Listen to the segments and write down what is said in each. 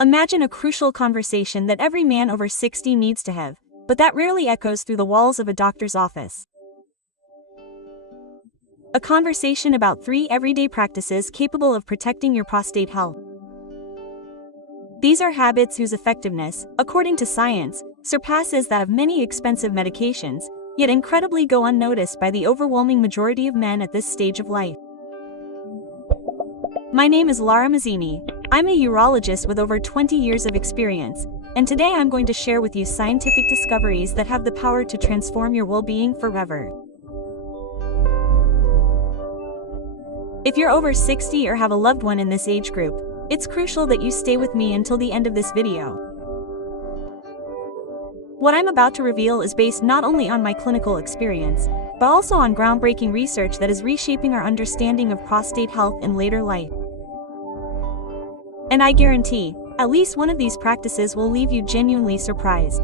Imagine a crucial conversation that every man over 60 needs to have, but that rarely echoes through the walls of a doctor's office. A conversation about 3 everyday practices capable of protecting your prostate health. These are habits whose effectiveness, according to science, surpasses that of many expensive medications, yet incredibly go unnoticed by the overwhelming majority of men at this stage of life. My name is Laura Mazzini. I'm a urologist with over 20 years of experience, and today I'm going to share with you scientific discoveries that have the power to transform your well-being forever. If you're over 60 or have a loved one in this age group, it's crucial that you stay with me until the end of this video. What I'm about to reveal is based not only on my clinical experience, but also on groundbreaking research that is reshaping our understanding of prostate health in later life. And I guarantee, at least one of these practices will leave you genuinely surprised.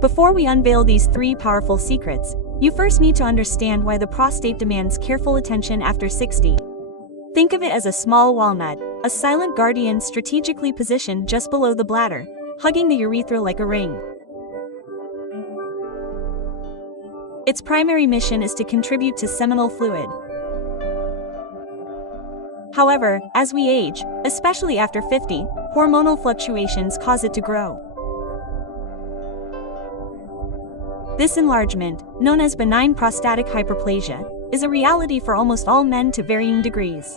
Before we unveil these 3 powerful secrets, you first need to understand why the prostate demands careful attention after 60. Think of it as a small walnut, a silent guardian strategically positioned just below the bladder, hugging the urethra like a ring. Its primary mission is to contribute to seminal fluid. However, as we age, especially after 50, hormonal fluctuations cause it to grow. This enlargement, known as benign prostatic hyperplasia, is a reality for almost all men to varying degrees.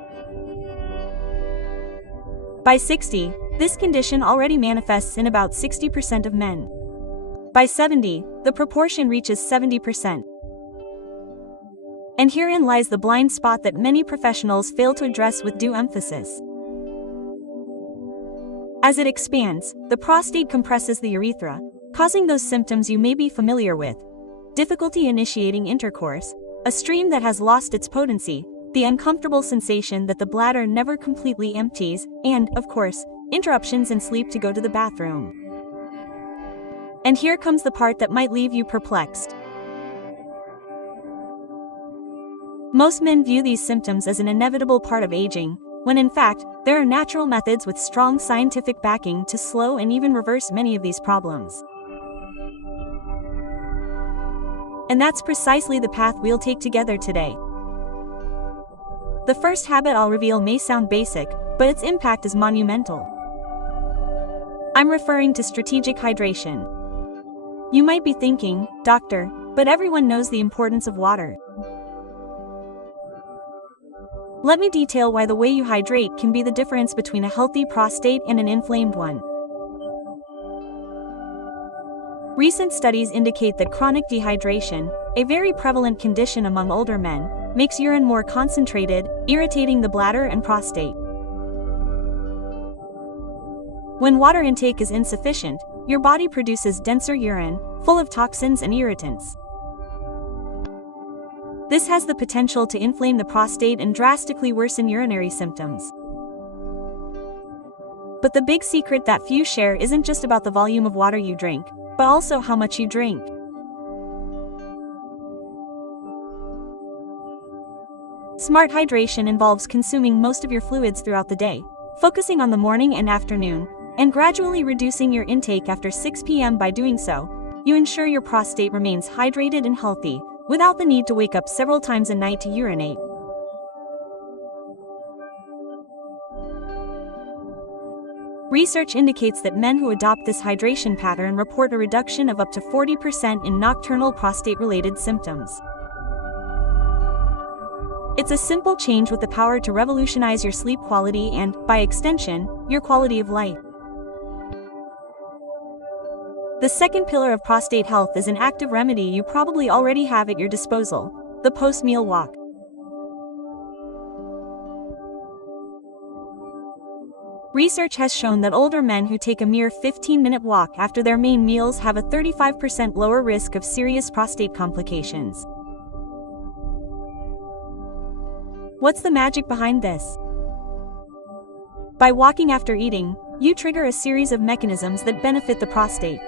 By 60, this condition already manifests in about 60% of men. By 70, the proportion reaches 70%. And herein lies the blind spot that many professionals fail to address with due emphasis. As it expands, the prostate compresses the urethra, causing those symptoms you may be familiar with: difficulty initiating intercourse, a stream that has lost its potency, the uncomfortable sensation that the bladder never completely empties, and, of course, interruptions in sleep to go to the bathroom. And here comes the part that might leave you perplexed. Most men view these symptoms as an inevitable part of aging, when in fact, there are natural methods with strong scientific backing to slow and even reverse many of these problems. And that's precisely the path we'll take together today. The first habit I'll reveal may sound basic, but its impact is monumental. I'm referring to strategic hydration. You might be thinking, "Doctor, but everyone knows the importance of water." Let me detail why the way you hydrate can be the difference between a healthy prostate and an inflamed one. Recent studies indicate that chronic dehydration, a very prevalent condition among older men, makes urine more concentrated, irritating the bladder and prostate. When water intake is insufficient, your body produces denser urine, full of toxins and irritants. This has the potential to inflame the prostate and drastically worsen urinary symptoms. But the big secret that few share isn't just about the volume of water you drink, but also how much you drink. Smart hydration involves consuming most of your fluids throughout the day, focusing on the morning and afternoon, and gradually reducing your intake after 6 p.m. By doing so, you ensure your prostate remains hydrated and healthy, without the need to wake up several times a night to urinate. Research indicates that men who adopt this hydration pattern report a reduction of up to 40% in nocturnal prostate-related symptoms. It's a simple change with the power to revolutionize your sleep quality and, by extension, your quality of life. The second pillar of prostate health is an active remedy you probably already have at your disposal: the post-meal walk. Research has shown that older men who take a mere 15-minute walk after their main meals have a 35% lower risk of serious prostate complications. What's the magic behind this? By walking after eating, you trigger a series of mechanisms that benefit the prostate.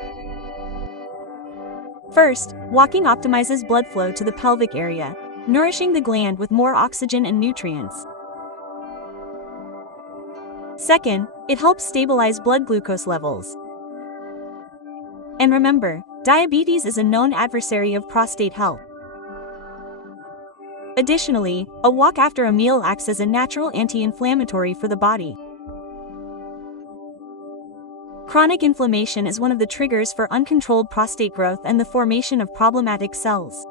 First, walking optimizes blood flow to the pelvic area, nourishing the gland with more oxygen and nutrients. Second, it helps stabilize blood glucose levels. And remember, diabetes is a known adversary of prostate health. Additionally, a walk after a meal acts as a natural anti-inflammatory for the body. Chronic inflammation is one of the triggers for uncontrolled prostate growth and the formation of problematic cells.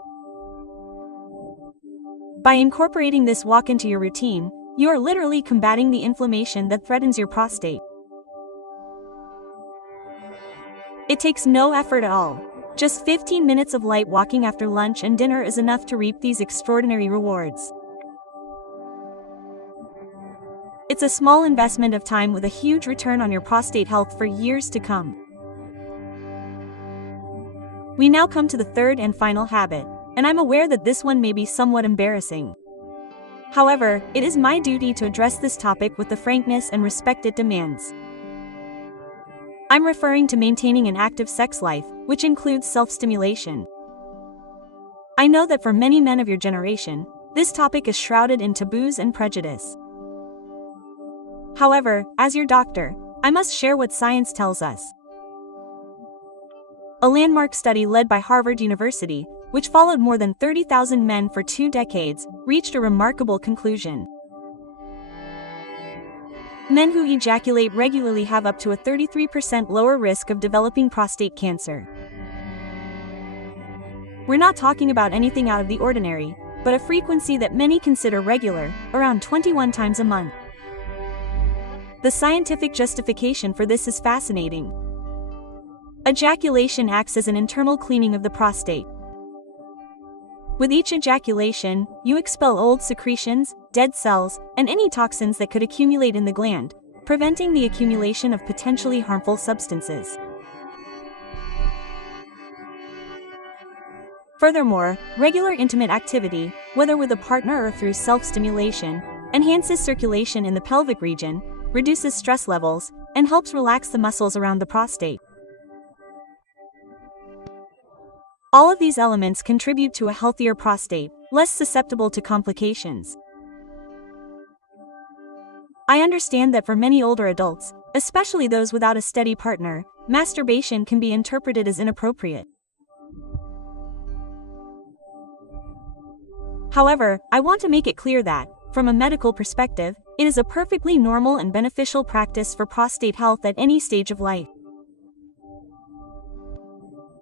By incorporating this walk into your routine, you are literally combating the inflammation that threatens your prostate. It takes no effort at all. Just 15 minutes of light walking after lunch and dinner is enough to reap these extraordinary rewards. It's a small investment of time with a huge return on your prostate health for years to come. We now come to the third and final habit, and I'm aware that this one may be somewhat embarrassing. However, it is my duty to address this topic with the frankness and respect it demands. I'm referring to maintaining an active sex life, which includes self-stimulation. I know that for many men of your generation, this topic is shrouded in taboos and prejudice. However, as your doctor, I must share what science tells us. A landmark study led by Harvard University, which followed more than 30,000 men for 2 decades, reached a remarkable conclusion. Men who ejaculate regularly have up to a 33% lower risk of developing prostate cancer. We're not talking about anything out of the ordinary, but a frequency that many consider regular, around 21 times a month. The scientific justification for this is fascinating. Ejaculation acts as an internal cleaning of the prostate. With each ejaculation, you expel old secretions, dead cells, and any toxins that could accumulate in the gland, preventing the accumulation of potentially harmful substances. Furthermore, regular intimate activity, whether with a partner or through self-stimulation, enhances circulation in the pelvic region, reduces stress levels, and helps relax the muscles around the prostate. All of these elements contribute to a healthier prostate, less susceptible to complications. I understand that for many older adults, especially those without a steady partner, masturbation can be interpreted as inappropriate. However, I want to make it clear that, from a medical perspective, it is a perfectly normal and beneficial practice for prostate health at any stage of life.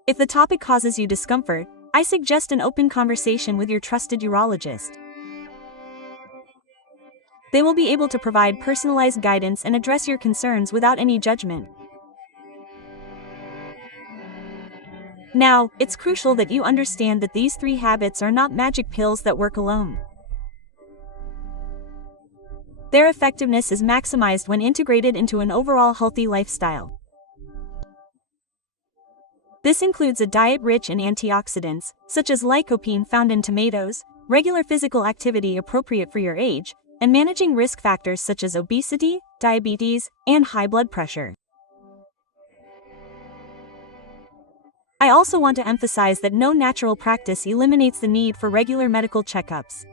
If the topic causes you discomfort, I suggest an open conversation with your trusted urologist. They will be able to provide personalized guidance and address your concerns without any judgment. Now, it's crucial that you understand that these 3 habits are not magic pills that work alone. Their effectiveness is maximized when integrated into an overall healthy lifestyle. This includes a diet rich in antioxidants, such as lycopene found in tomatoes, regular physical activity appropriate for your age, and managing risk factors such as obesity, diabetes, and high blood pressure. I also want to emphasize that no natural practice eliminates the need for regular medical checkups.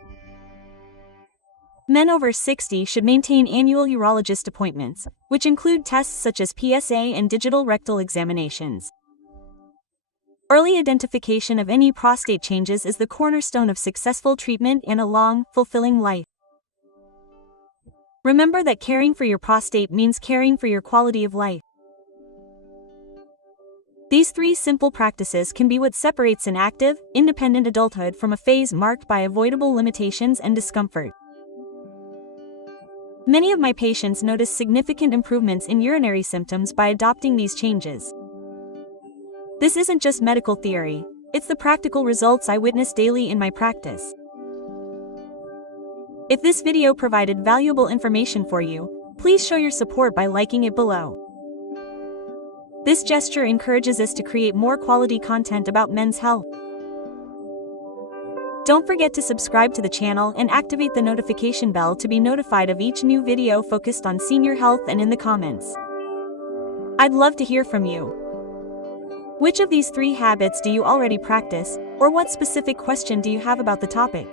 Men over 60 should maintain annual urologist appointments, which include tests such as PSA and digital rectal examinations. Early identification of any prostate changes is the cornerstone of successful treatment and a long, fulfilling life. Remember that caring for your prostate means caring for your quality of life. These 3 simple practices can be what separates an active, independent adulthood from a phase marked by avoidable limitations and discomfort. Many of my patients notice significant improvements in urinary symptoms by adopting these changes. This isn't just medical theory, it's the practical results I witness daily in my practice. If this video provided valuable information for you, please show your support by liking it below. This gesture encourages us to create more quality content about men's health. Don't forget to subscribe to the channel and activate the notification bell to be notified of each new video focused on senior health and in the comments. I'd love to hear from you. Which of these 3 habits do you already practice, or what specific question do you have about the topic?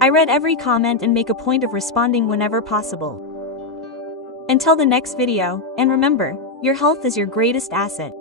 I read every comment and make a point of responding whenever possible. Until the next video, and remember, your health is your greatest asset.